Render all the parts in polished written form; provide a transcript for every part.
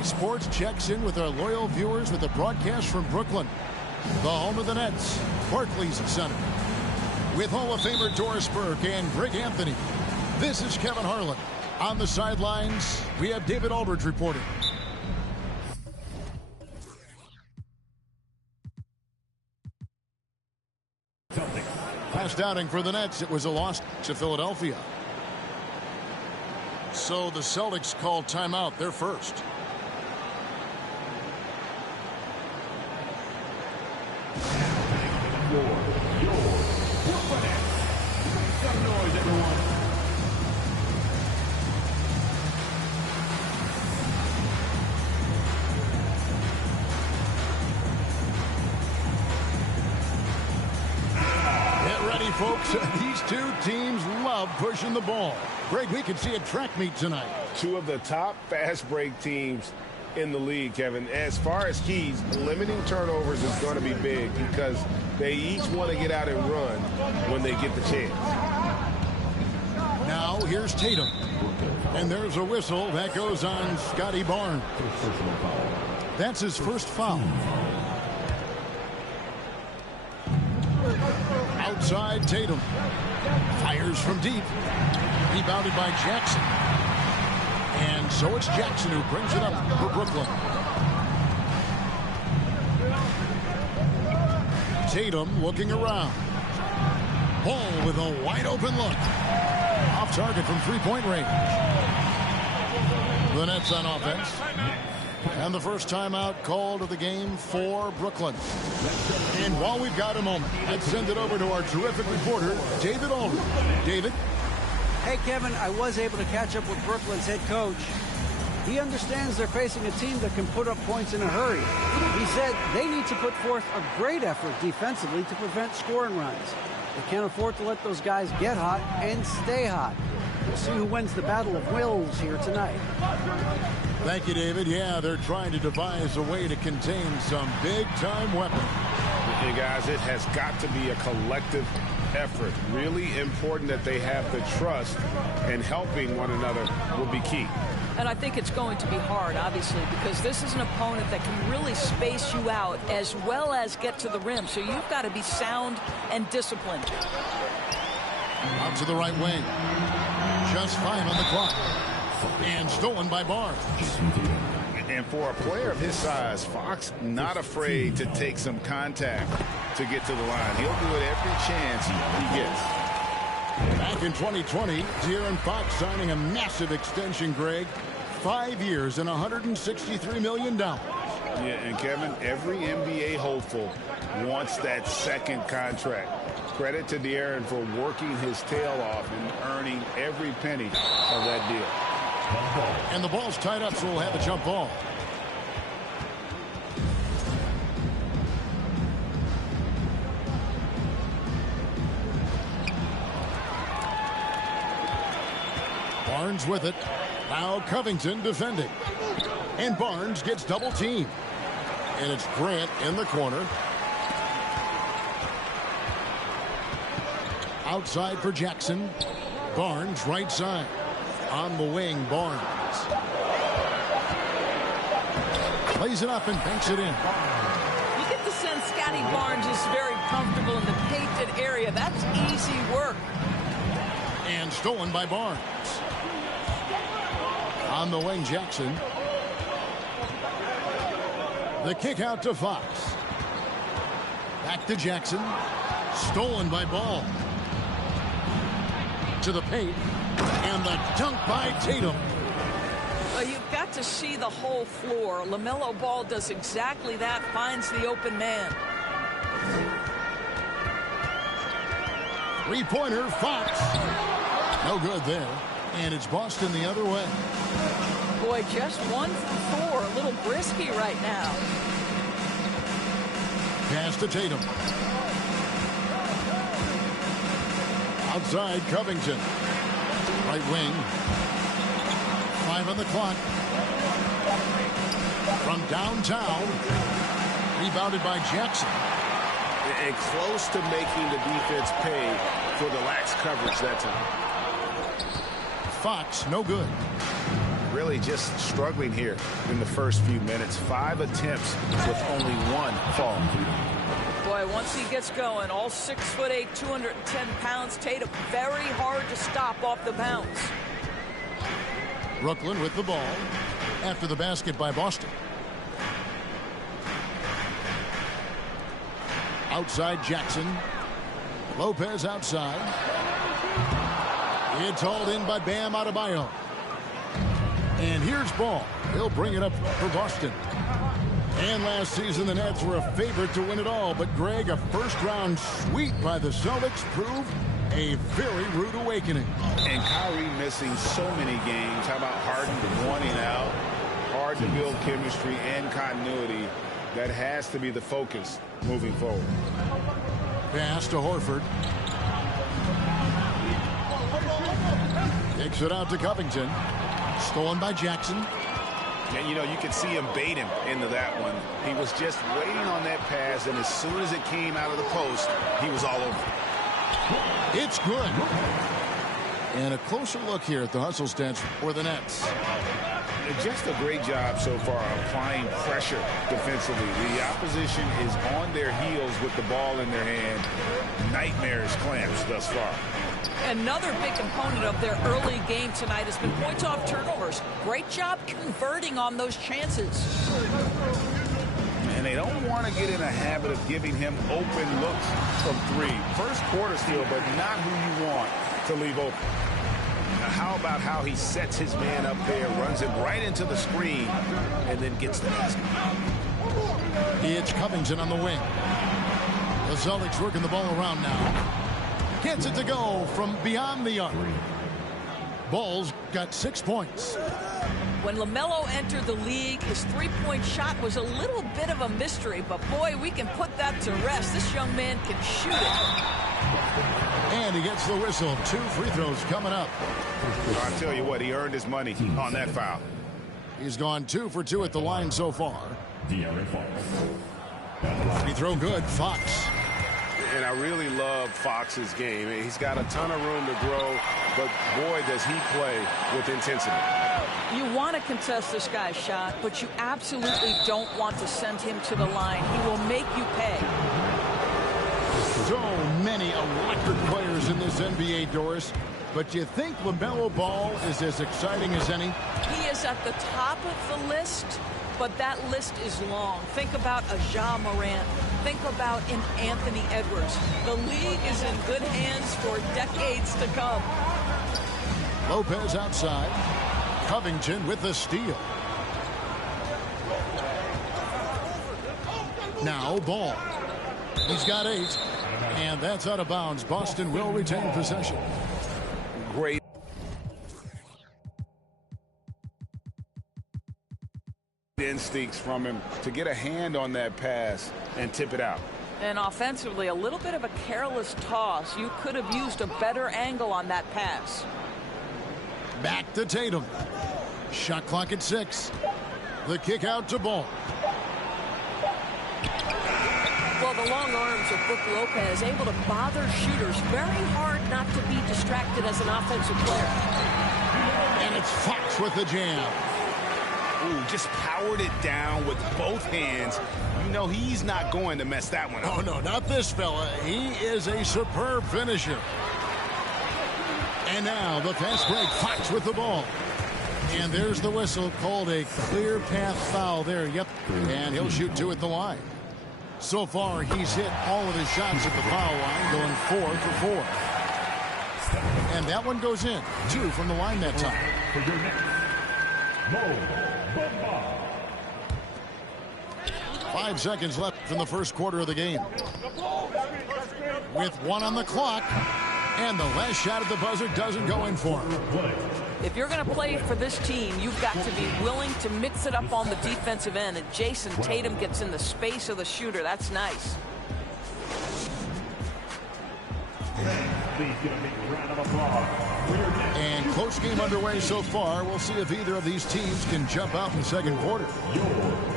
EA Sports checks in with our loyal viewers with a broadcast from Brooklyn, the home of the Nets, Barclays Center. With Hall of Famer Doris Burke and Greg Anthony, this is Kevin Harlan. On the sidelines, we have David Aldridge reporting. Last outing for the Nets, it was a loss to Philadelphia. So the Celtics called timeout, their first. Make some noise, everyone. Folks, these two teams love pushing the ball. Greg, we can see a track meet tonight. Two of the top fast break teams in the league, Kevin. As far as keys, limiting turnovers is going to be big because they each want to get out and run when they get the chance. Now here's Tatum. And there's a whistle that goes on Scotty Barnes. That's his first foul. Outside Tatum. Fires from deep. Rebounded by Jackson. And so it's Jackson who brings it up for Brooklyn. Tatum looking around. Ball with a wide open look. Off target from three-point range. The Nets on offense. And the first timeout called of the game for Brooklyn. And while we've got a moment, let's send it over to our terrific reporter, David Aldridge. David? Hey, Kevin, I was able to catch up with Brooklyn's head coach. He understands they're facing a team that can put up points in a hurry. He said they need to put forth a great effort defensively to prevent scoring runs. They can't afford to let those guys get hot and stay hot. We'll see who wins the battle of wills here tonight. Thank you, David. Yeah, they're trying to devise a way to contain some big-time weapons. And guys, it has got to be a collective effort. Really important that they have the trust, and helping one another will be key. And I think it's going to be hard, obviously, because this is an opponent that can really space you out as well as get to the rim. So you've got to be sound and disciplined. Out to the right wing. Just 5 on the clock. And stolen by Barnes. And for a player of his size, Fox not afraid to take some contact to get to the line. He'll do it every chance he gets. Back in 2020, De'Aaron Fox signing a massive extension, Greg. 5 years and $163 million. Yeah, and Kevin, every NBA hopeful wants that second contract. Credit to De'Aaron for working his tail off and earning every penny of that deal. And the ball's tied up, so we'll have a jump ball. Barnes with it. Now Covington defending. And Barnes gets double teamed. And it's Grant in the corner. Outside for Jackson. Barnes right side. On the wing, Barnes. Plays it up and banks it in. You get the sense Scotty Barnes is very comfortable in the painted area. That's easy work. And stolen by Barnes. On the wing, Jackson. The kick out to Fox. Back to Jackson. Stolen by Ball. To the paint. And the dunk by Tatum. Well, you've got to see the whole floor. LaMelo Ball does exactly that, finds the open man. Three-pointer, Fox. No good there. And it's Boston the other way. Boy, just 1 for 4. A little brisky right now. Pass to Tatum. Outside, Covington. Right wing. 5 on the clock. From downtown. Rebounded by Jackson. And close to making the defense pay for the lax coverage that time. Fox, no good. really just struggling here in the first few minutes. 5 attempts with only 1 fall. Boy, once he gets going, all 6'8", 210 pounds, Tatum very hard to stop off the bounce. Brooklyn with the ball after the basket by Boston. Outside Jackson. Lopez outside. It's hauled in by Bam Adebayo. And here's Ball. He'll bring it up for Boston. And last season, the Nets were a favorite to win it all. But, Greg, a first-round sweep by the Celtics proved a very rude awakening. And Kyrie missing so many games. How about Harden wanting out? Hard to build chemistry and continuity. That has to be the focus moving forward. Pass to Horford. Takes it out to Covington. Stolen by Jackson. And, you know, you could see him bait him into that one. He was just waiting on that pass, and as soon as it came out of the post, he was all over. It's good. And a closer look here at the hustle stats for the Nets. Just a great job so far applying pressure defensively. The opposition is on their heels with the ball in their hand. Nightmares clamps thus far. Another big component of their early game tonight has been points off turnovers. Great job converting on those chances. And they don't want to get in a habit of giving him open looks from 3. First quarter steal, but not who you want to leave open. Now, how about how he sets his man up there, runs him right into the screen, and then gets the basket. It's Covington on the wing. The Celtics working the ball around now. Gets it to go from beyond the arc. Ball's got 6 points. When LaMelo entered the league, his three-point shot was a little bit of a mystery, but boy, we can put that to rest. This young man can shoot it. And he gets the whistle. 2 free throws coming up. I'll tell you what, he earned his money on that foul. He's gone 2 for 2 at the line so far. Free throw good, Fox. And I really love Fox's game. He's got a ton of room to grow, but boy, does he play with intensity. You want to contest this guy's shot, but you absolutely don't want to send him to the line. He will make you pay. So many electric players in this NBA, Doris. But you think LaMelo Ball is as exciting as any? He is at the top of the list, but that list is long. Think about a Ja Morant. Think about an Anthony Edwards. The league is in good hands for decades to come. Lopez outside. Covington with the steal. Now Ball. He's got 8. And that's out of bounds. Boston will retain possession. Great. Instincts from him to get a hand on that pass and tip it out. And offensively, a little bit of a careless toss. You could have used a better angle on that pass. Back to Tatum. Shot clock at 6. The kick out to Ball. Well, the long arms of Brook Lopez able to bother shooters. Very hard not to be distracted as an offensive player. And it's Fox with the jam. Ooh, just powered it down with both hands. You know he's not going to mess that one up. Oh, no, not this fella. He is a superb finisher. And now the fast break. Fox with the ball. And there's the whistle, called a clear path foul there. Yep, and he'll shoot 2 at the line. So far, he's hit all of his shots at the foul line, going 4 for 4. And that one goes in. 2 from the line that time. 5 seconds left in the first quarter of the game. With 1 on the clock, and the last shot at the buzzer doesn't go in for him. If you're going to play for this team, you've got to be willing to mix it up on the defensive end. And Jason Tatum gets in the space of the shooter. That's nice. And close game underway so far. We'll see if either of these teams can jump out in the second quarter.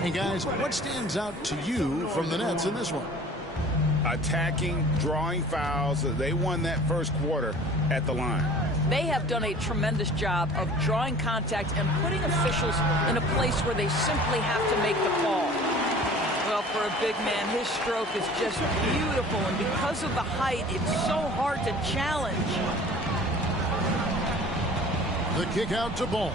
Hey, guys, what stands out to you from the Nets in this one? Attacking, drawing fouls. They won that first quarter at the line. They have done a tremendous job of drawing contact and putting officials in a place where they simply have to make the call. Well, for a big man, his stroke is just beautiful, and because of the height, it's so hard to challenge. The kick out to Ball.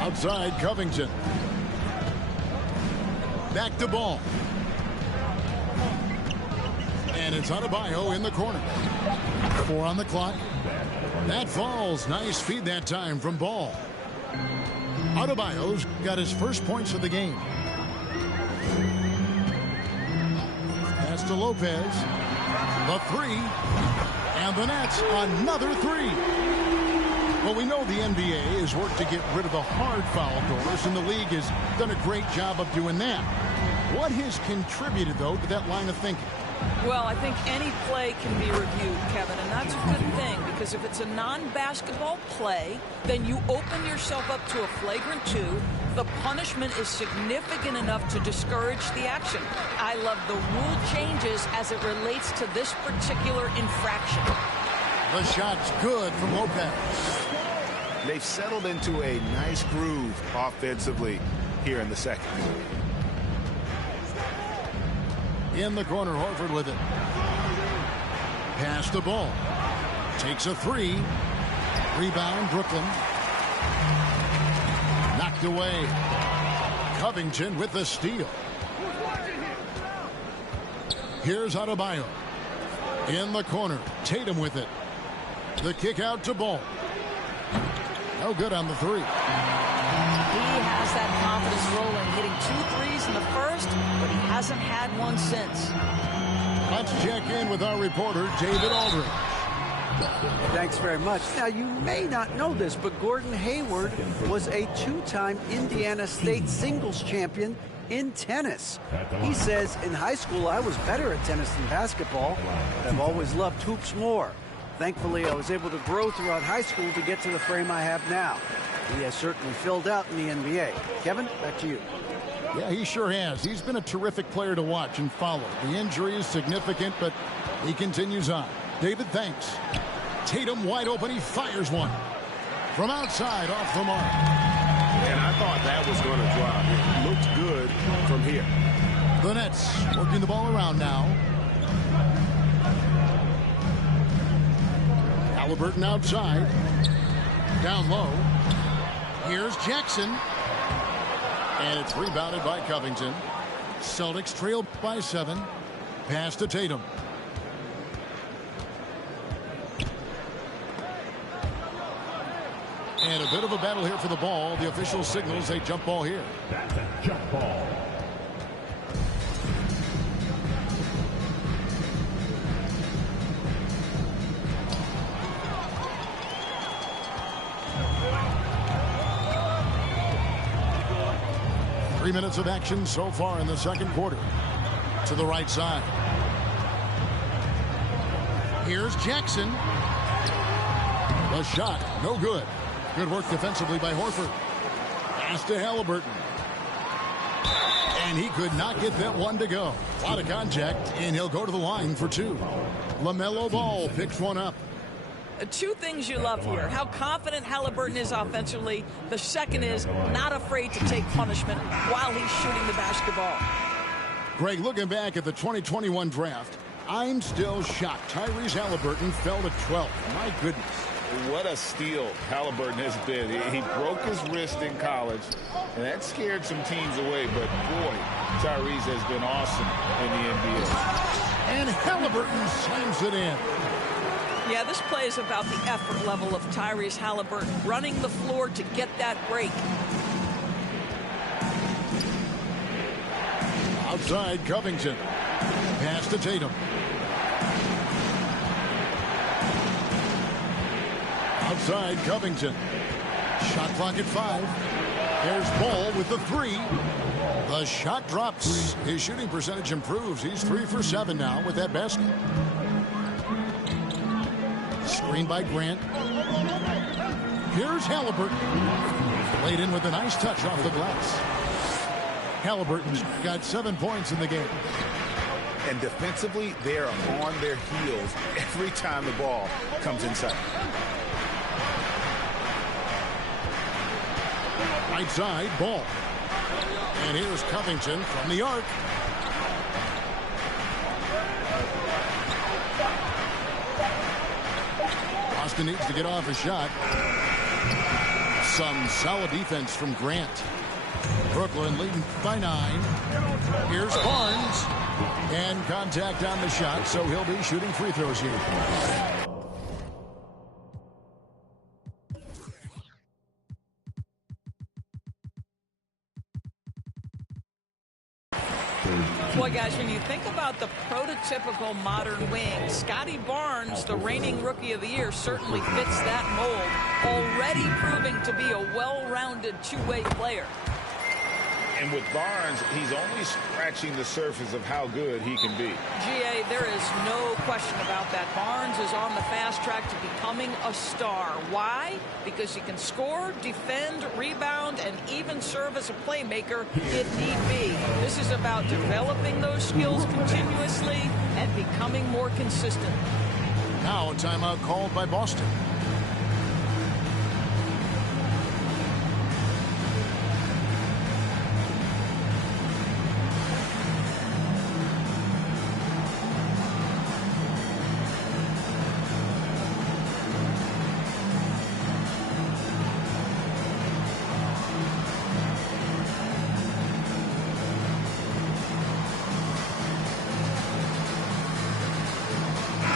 Outside Covington. Back to Ball. And it's Adebayo in the corner. 4 on the clock. That falls. Nice feed that time from Ball. Adebayo's got his first points of the game. Pass to Lopez. The 3. And the Nets, another 3. Well, we know the NBA has worked to get rid of the hard foul doors, and the league has done a great job of doing that. What has contributed, though, to that line of thinking? Well, I think any play can be reviewed, Kevin, and that's a good thing, because if it's a non-basketball play, then you open yourself up to a flagrant 2. The punishment is significant enough to discourage the action. I love the rule changes as it relates to this particular infraction. The shot's good from Lopez. They've settled into a nice groove offensively here in the second. In the corner, Horford with it. Pass the ball. Takes a 3. Rebound, Brooklyn. Knocked away. Covington with the steal. Here's Adebayo. In the corner, Tatum with it. The kick out to Ball. No good on the 3. He has that confidence rolling, hitting 2 threes in the first, but he hasn't had one since. Let's check in with our reporter, David Aldridge. Thanks very much. Now, you may not know this, but Gordon Hayward was a 2-time Indiana State singles champion in tennis. He says, in high school, I was better at tennis than basketball, but I've always loved hoops more. Thankfully, I was able to grow throughout high school to get to the frame I have now. He has certainly filled out in the NBA. Kevin, back to you. Yeah, he sure has. He's been a terrific player to watch and follow. The injury is significant, but he continues on. David, thanks. Tatum wide open. He fires one. From outside, off the mark. And I thought that was going to drop. It looked good from here. The Nets working the ball around now. Halliburton outside. Down low. Here's Jackson. And it's rebounded by Covington. Celtics trail by 7. Pass to Tatum. And a bit of a battle here for the ball. The official signals a jump ball here. That's a jump ball. Three minutes of action so far in the second quarter. To the right side. Here's Jackson. The shot, no good. Good work defensively by Horford. Pass to Halliburton. And he could not get that one to go. A lot of contact, and he'll go to the line for 2. LaMelo Ball picks one up. 2 things you love here. How confident Halliburton is offensively. The second is not afraid to take punishment while he's shooting the basketball. Greg, looking back at the 2021 draft, I'm still shocked. Tyrese Halliburton fell to 12th. My goodness. What a steal Halliburton has been. He broke his wrist in college, and that scared some teams away. But, boy, Tyrese has been awesome in the NBA. And Halliburton slams it in. Yeah, this play is about the effort level of Tyrese Halliburton running the floor to get that break. Outside Covington. Pass to Tatum. Outside Covington. Shot clock at 5. There's Ball with the 3. The shot drops. His shooting percentage improves. He's 3 for 7 now with that basket. Screen by Grant. Here's Halliburton. Laid in with a nice touch off the glass. Halliburton's got 7 points in the game. And defensively, they are on their heels every time the ball comes inside. Right side, ball. And here's Covington from the arc. Boston needs to get off a shot. Some solid defense from Grant. Brooklyn leading by 9. Here's Barnes. And contact on the shot, so he'll be shooting free throws here. Boy, guys, when you think about the prototypical modern wing, Scotty Barnes, the reigning Rookie of the Year, certainly fits that mold, already proving to be a well-rounded two-way player. And with Barnes, he's only scratching the surface of how good he can be. GA, there is no question about that. Barnes is on the fast track to becoming a star. Why? Because he can score, defend, rebound, and even serve as a playmaker if need be. This is about developing those skills continuously and becoming more consistent. Now a timeout called by Boston.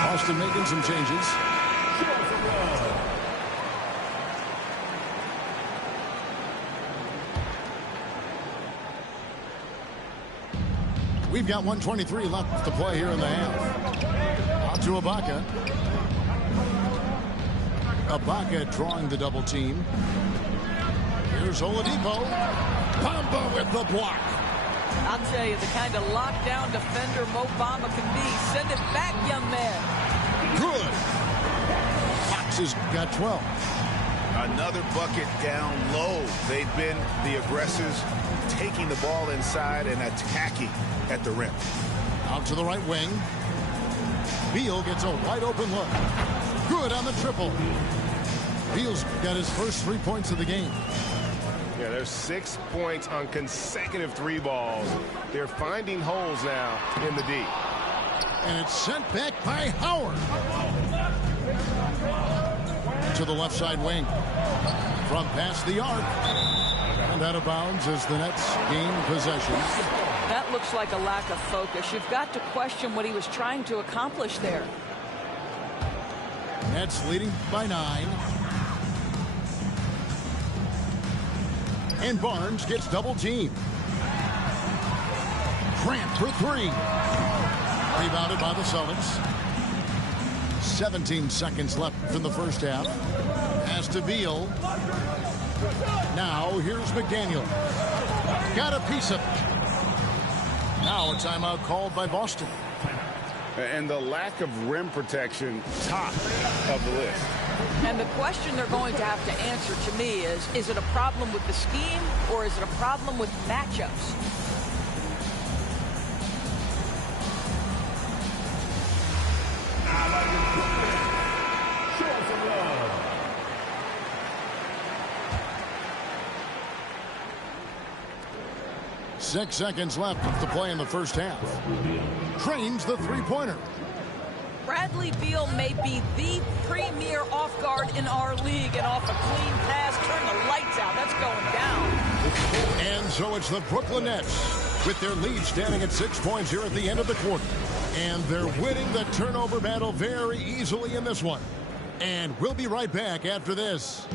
Boston making some changes. We've got 1:23 left to play here in the half. Out to Ibaka. Ibaka drawing the double team. Here's Oladipo. Bamba with the block. I'll tell you, the kind of lockdown defender Mo Bamba can be. Send it back, young man. Good. Fox has got 12. Another bucket down low. They've been the aggressors, taking the ball inside and attacking at the rim. Out to the right wing. Beal gets a wide open look. Good on the triple. Beal's got his first 3 points of the game. Yeah, there's 6 points on consecutive 3 balls. They're finding holes now in the D. And it's sent back by Howard. To the left side wing. From past the arc. And out of bounds as the Nets gain possession. That looks like a lack of focus. You've got to question what he was trying to accomplish there. Nets leading by 9. And Barnes gets double teamed. Grant for 3. Rebounded by the Celtics. 17 seconds left in the first half. Pass to Beal. Now here's McDaniel. Got a piece of it. Now a timeout called by Boston. And the lack of rim protection, top of the list. And the question they're going to have to answer to me is it a problem with the scheme or is it a problem with matchups? Six seconds left to play in the first half. Trains the three-pointer. Bradley Beal may be the premier off guard in our league, and off a clean pass, turn the lights out. That's going down. And so it's the Brooklyn Nets with their lead standing at 6 points here at the end of the quarter. And they're winning the turnover battle very easily in this one. And we'll be right back after this.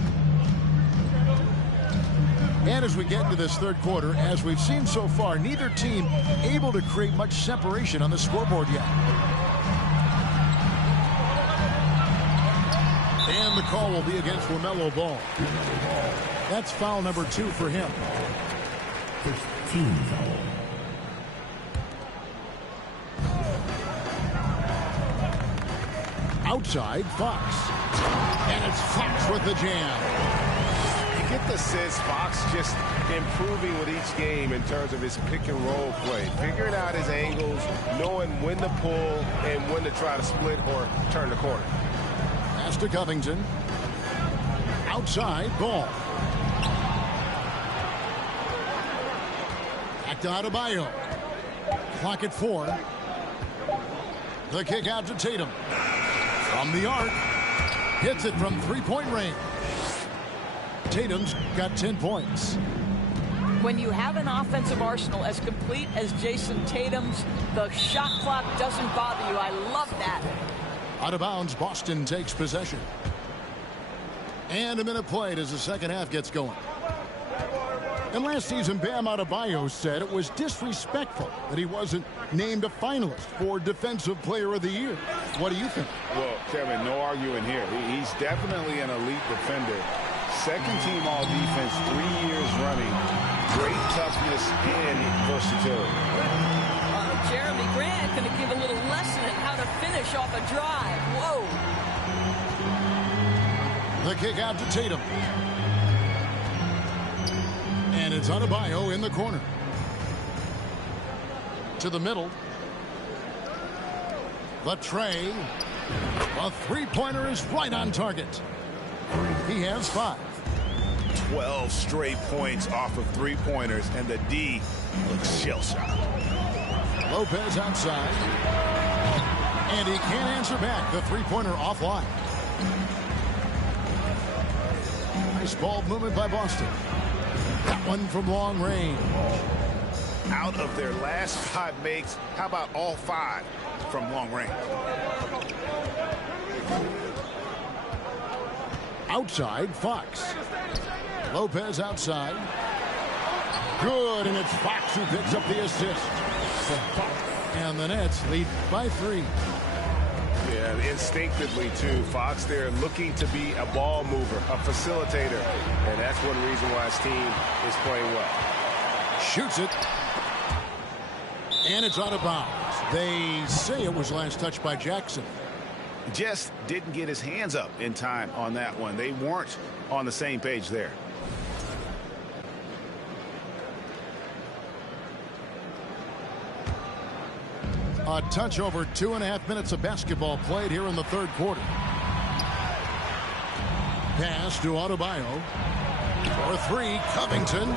And as we get into this third quarter, as we've seen so far, neither team able to create much separation on the scoreboard yet. And the call will be against LaMelo Ball. That's foul number 2 for him. First team foul. Outside, Fox. And it's Fox with the jam. get the sense Fox just improving with each game in terms of his pick and roll play, figuring out his angles, knowing when to pull and when to try to split or turn the corner. Pass to Covington. Outside, ball. Back to Adebayo. Clock at 4. The kick out to Tatum. From the arc. Hits it from three-point range. Tatum's got 10 points. When you have an offensive arsenal as complete as Jason Tatum's, the shot clock doesn't bother you. I love that. Out of bounds, Boston takes possession. And a minute played as the second half gets going. And last season, Bam Adebayo said it was disrespectful that he wasn't named a finalist for Defensive Player of the Year. What do you think? Well, Kevin, no arguing here. He's definitely an elite defender. Second team all defense 3 years running. Great toughness and versatility. Jeremy Grant going to give a little lesson in how to finish off a drive. Whoa. The kick out to Tatum. And it's Adebayo in the corner. To the middle. The tray. A three-pointer is right on target. He has 5. 12 straight points off of three-pointers, and the D looks shell-shocked. Lopez outside. And he can't answer back. The three-pointer offline. Nice ball movement by Boston. That one from long range. Out of their last 5 makes, how about all 5 from long range? Outside, Fox. Lopez outside. Good, and it's Fox who picks up the assist. And the Nets lead by 3. Yeah, instinctively, too. Fox there looking to be a ball mover, a facilitator. And that's one reason why his team is playing well. Shoots it. And it's out of bounds. They say it was last touched by Jackson. Just didn't get his hands up in time on that one. They weren't on the same page there. A touch over 2.5 minutes of basketball played here in the third quarter. Pass to Adebayo. For 3, Covington.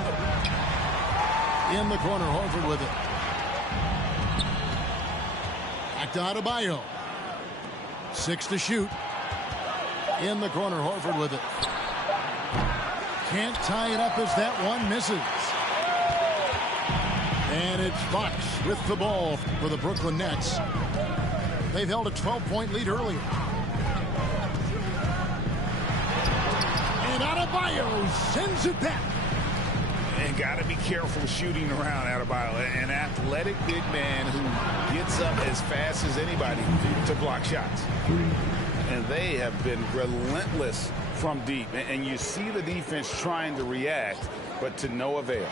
In the corner, Horford with it. Back to Adebayo. 6 to shoot. In the corner, Horford with it. Can't tie it up as that one misses. And it's Fox with the ball for the Brooklyn Nets. They've held a 12-point lead earlier. And Adebayo sends it back. And got to be careful shooting around Adebayo. An athletic big man who gets up as fast as anybody to block shots. And they have been relentless from deep. And you see the defense trying to react, but to no avail.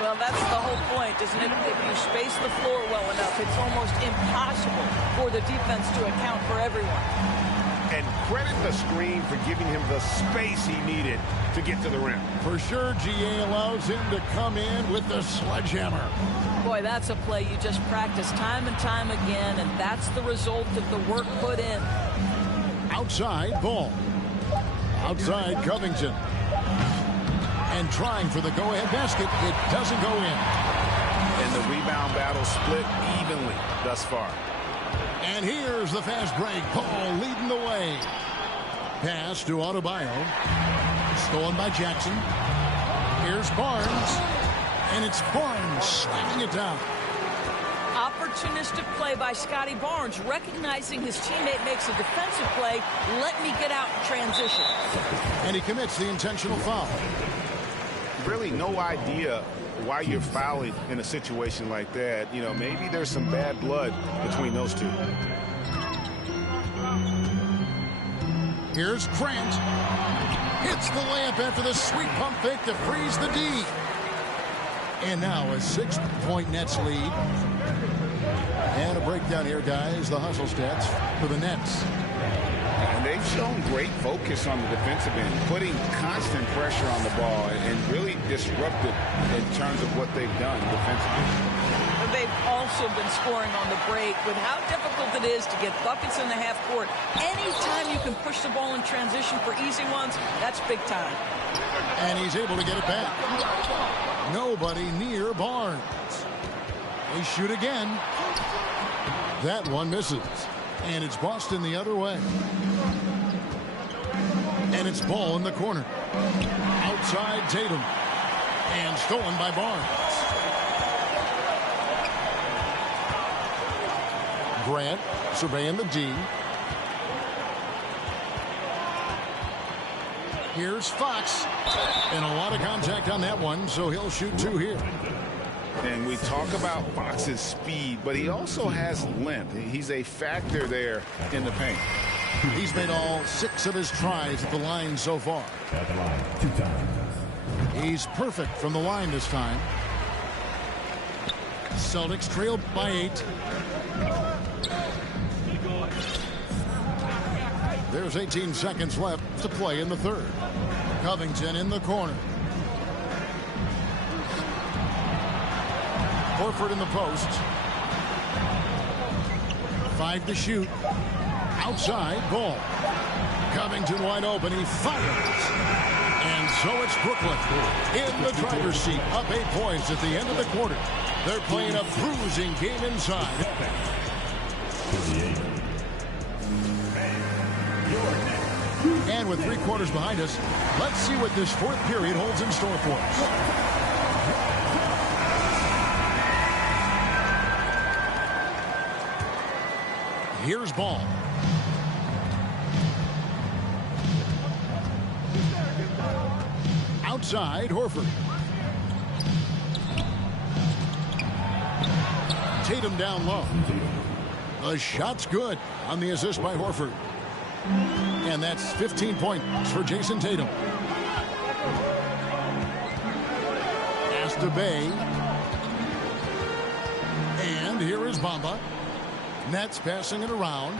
Well, that's the whole point, isn't it? If you space the floor well enough, it's almost impossible for the defense to account for everyone. And credit the screen for giving him the space he needed to get to the rim. For sure, GA allows him to come in with the sledgehammer. Boy, that's a play you just practice time and time again, and that's the result of the work put in. Outside, ball. Outside, Covington. And trying for the go-ahead basket. It doesn't go in. And the rebound battle split evenly thus far. And here's the fast break. Paul leading the way. Pass to Adebayo. Stolen by Jackson. Here's Barnes. And it's Barnes slamming it down. Opportunistic play by Scotty Barnes, recognizing his teammate makes a defensive play. Let me get out in transition. And he commits the intentional foul. Really no idea why you're fouling in a situation like that. You know, maybe there's some bad blood between those two. Here's Grant. Hits the layup after the sweet pump fake to freeze the D. And now a 6-point Nets lead. And a breakdown here, guys. The hustle stats for the Nets. And they've shown great focus on the defensive end, putting constant pressure on the ball and really disruptive in terms of what they've done defensively. They've also been scoring on the break. With how difficult it is to get buckets in the half court, anytime you can push the ball in transition for easy ones, that's big time. And he's able to get it back. Nobody near Barnes. They shoot again. That one misses. And it's Boston the other way. And it's ball in the corner. Outside Tatum. And stolen by Barnes. Grant surveying the D. Here's Fox. And a lot of contact on that one, so he'll shoot two here. And we talk about Fox's speed, but he also has length. He's a factor there in the paint. He's made all 6 of his tries at the line so far. At the line, 2 times. He's perfect from the line this time. Celtics trail by 8. There's 18 seconds left to play in the third. Covington in the corner. Horford in the post. 5 to shoot. Outside, ball. Covington wide open. He fires. And so it's Brooklyn in the driver's seat. Up 8 points at the end of the quarter. They're playing a bruising game inside. And with 3 quarters behind us, let's see what this fourth period holds in store for us. Here's ball. Outside, Horford. Tatum down low. The shot's good on the assist by Horford. And that's 15 points for Jason Tatum. Pass to Bay. And here is Bamba. Nets passing it around.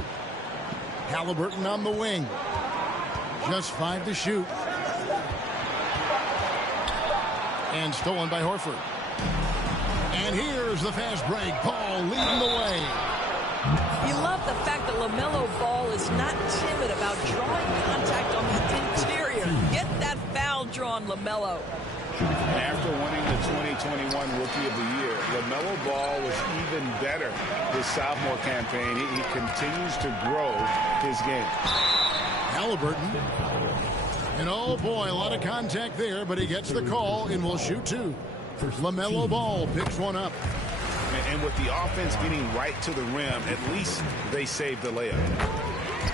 Halliburton on the wing. Just 5 to shoot. And stolen by Horford. And here's the fast break. Paul leading the way. You love the fact that LaMelo Ball is not timid about drawing contact on the interior. Get that foul drawn, LaMelo. After winning the 2021 Rookie of the Year, LaMelo Ball was even better his sophomore campaign. He continues to grow his game. Halliburton. And oh boy, a lot of contact there, but he gets the call and will shoot 2. LaMelo Ball picks one up. And with the offense getting right to the rim, at least they saved the layup.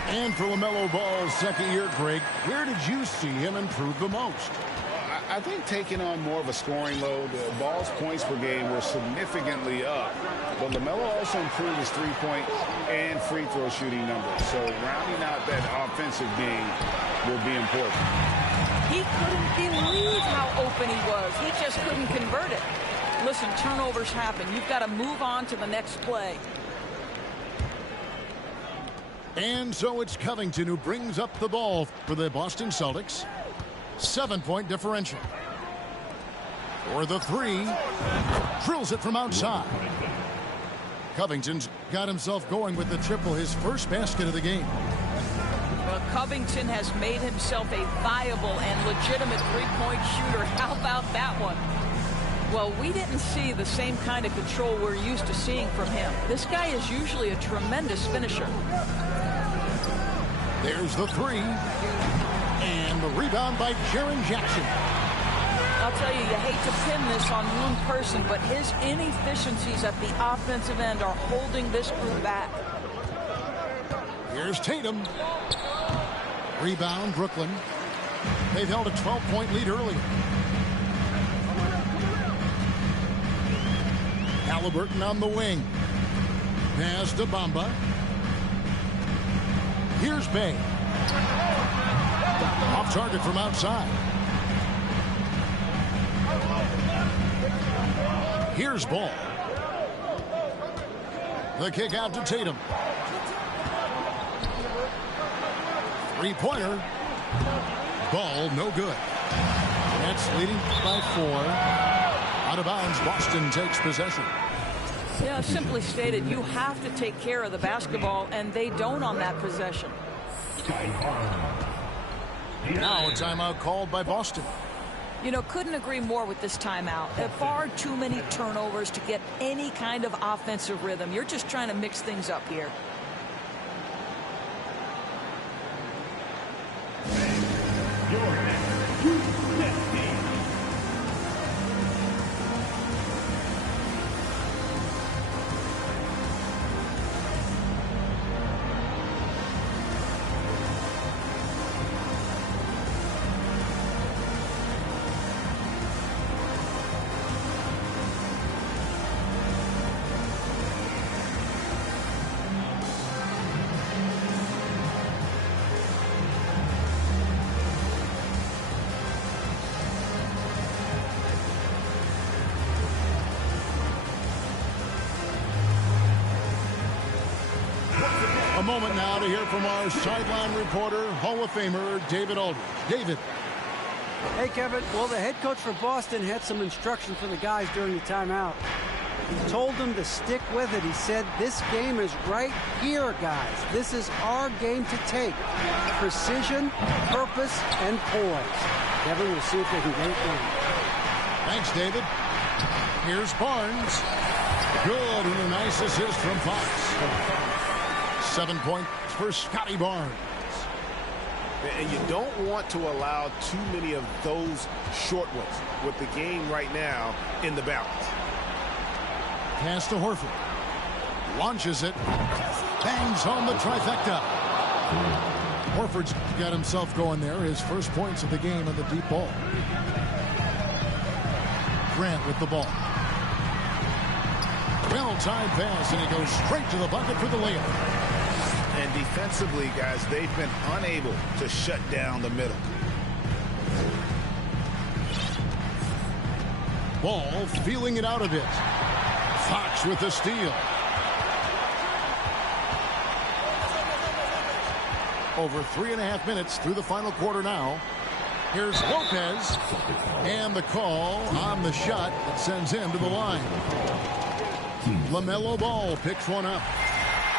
And for LaMelo Ball's second year, Greg, where did you see him improve the most? I think taking on more of a scoring load, Ball's points per game were significantly up. But LaMelo also improved his three-point and free throw shooting numbers. So rounding out that offensive game will be important. He couldn't believe how open he was. He just couldn't convert it. Listen, turnovers happen. You've got to move on to the next play. And so it's Covington who brings up the ball for the Boston Celtics. 7-point differential. For the 3. Drills it from outside. Covington's got himself going with the triple, his first basket of the game. Well, Covington has made himself a viable and legitimate three-point shooter. How about that one? Well, we didn't see the same kind of control we're used to seeing from him. This guy is usually a tremendous finisher. There's the 3. And the rebound by Jaren Jackson. I'll tell you, you hate to pin this on one person, but his inefficiencies at the offensive end are holding this group back. Here's Tatum. Rebound, Brooklyn. They've held a 12-point lead earlier. Halliburton on the wing. Pass to Bamba. Here's Bay. Off target from outside. Here's Ball. The kick out to Tatum. Three-pointer. Ball no good. Nets leading by 4. Out of bounds, Boston takes possession. Yeah, simply stated, you have to take care of the basketball, and they don't on that possession. Now a timeout called by Boston. You know, couldn't agree more with this timeout. There are far too many turnovers to get any kind of offensive rhythm. You're just trying to mix things up here. A moment now to hear from our sideline reporter, Hall of Famer David Aldridge. David. Hey, Kevin. Well, the head coach for Boston had some instruction for the guys during the timeout. He told them to stick with it. He said, this game is right here, guys. This is our game to take. Precision, purpose, and poise. Kevin, we'll see if they can get it done. Thanks, David. Here's Barnes. Good, and a nice assist from Fox. 7 points for Scotty Barnes. And you don't want to allow too many of those short ones with the game right now in the balance. Pass to Horford. Launches it. Bangs home the trifecta. Horford's got himself going there. His first points of the game on the deep ball. Grant with the ball. Well-timed pass, and he goes straight to the bucket for the layup. And defensively, guys, they've been unable to shut down the middle. Ball feeling it out a bit. Fox with the steal. Over 3.5 minutes through the final quarter now. Here's Lopez. And the call on the shot that sends him to the line. LaMelo Ball picks one up.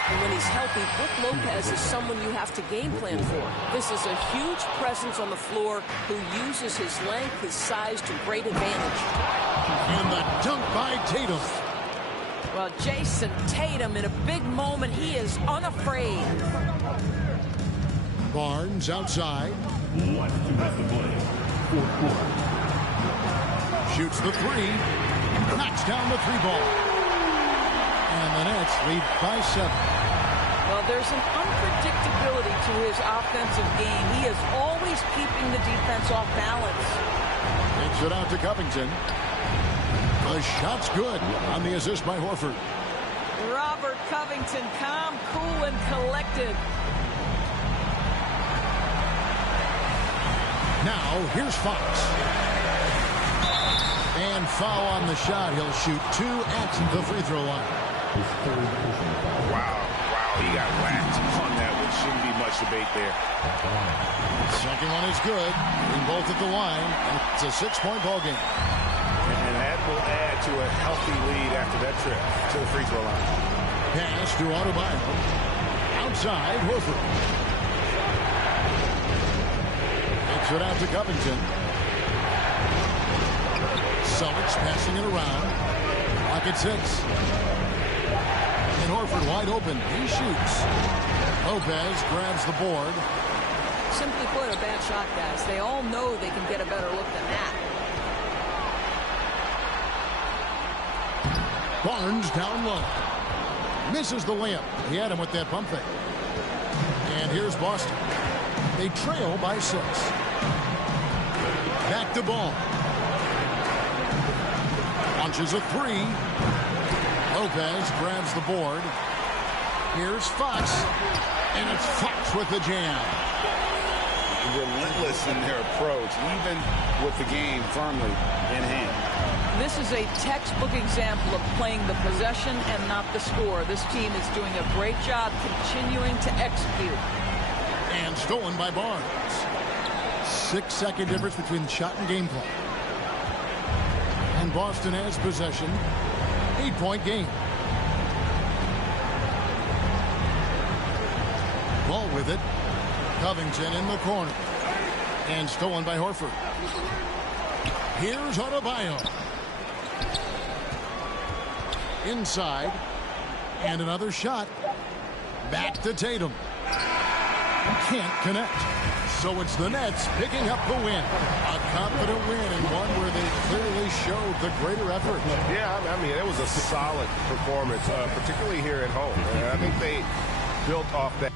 And when he's healthy, Brook Lopez is someone you have to game plan for. This is a huge presence on the floor who uses his length, his size to great advantage. And the dunk by Tatum. Well, Jason Tatum, in a big moment, he is unafraid. Barnes outside. Shoots the three. Knocks down the three ball. And the Nets lead by 7. Well, there's an unpredictability to his offensive game. He is always keeping the defense off balance. Takes it out to Covington. The shot's good on the assist by Horford. Robert Covington, calm, cool, and collected. Now, here's Fox. And foul on the shot. He'll shoot 2 at the free throw line. Wow, he got whacked on that one. Shouldn't be much debate there. Second one is good. In both at the line. It's a 6-point ball game. And that will add to a healthy lead after that trip to the free throw line. Pass to Adebayo. Outside, Horford. Takes it out to Covington. Celtics passing it around. Clock at 6. And Horford wide open. He shoots. Lopez grabs the board. Simply put, a bad shot, guys. They all know they can get a better look than that. Barnes down low. Misses the layup. He had him with that pump fake. And here's Boston. They trail by 6. Back to ball. Launches a 3. Lopez grabs the board. Here's Fox. And it's Fox with the jam. Relentless in their approach, even with the game firmly in hand. This is a textbook example of playing the possession and not the score. This team is doing a great job continuing to execute. And stolen by Barnes. 6-second difference between shot and game clock. And Boston has possession. 8-point game. Ball with it. Covington in the corner. And stolen by Horford. Here's Adebayo. Inside. And another shot. Back to Tatum. Can't connect. So it's the Nets picking up the win. A confident win and one where they clearly showed the greater effort. Yeah, I mean, it was a solid performance, particularly here at home. And I think they built off that.